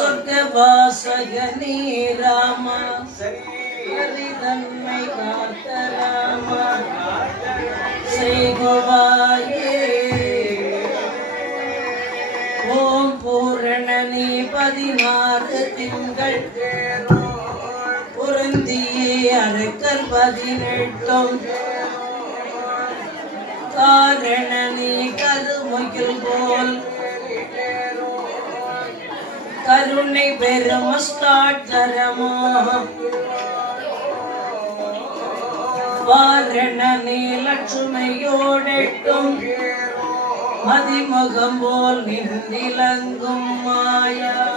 சொர்க்க வாசகனே ராமா. தன்மை காத்த ராமா. செய்குவாயே ஓம் பூரணனே பதினாறு திங்கள். பொருந்தியே அரைக்கல் பதினெட்டும். காரண கருணை பெரும் அஷ்டாட்சரமோ வாரணனே மதிமுகம் போல் நின்றிலங்கும் மாயா.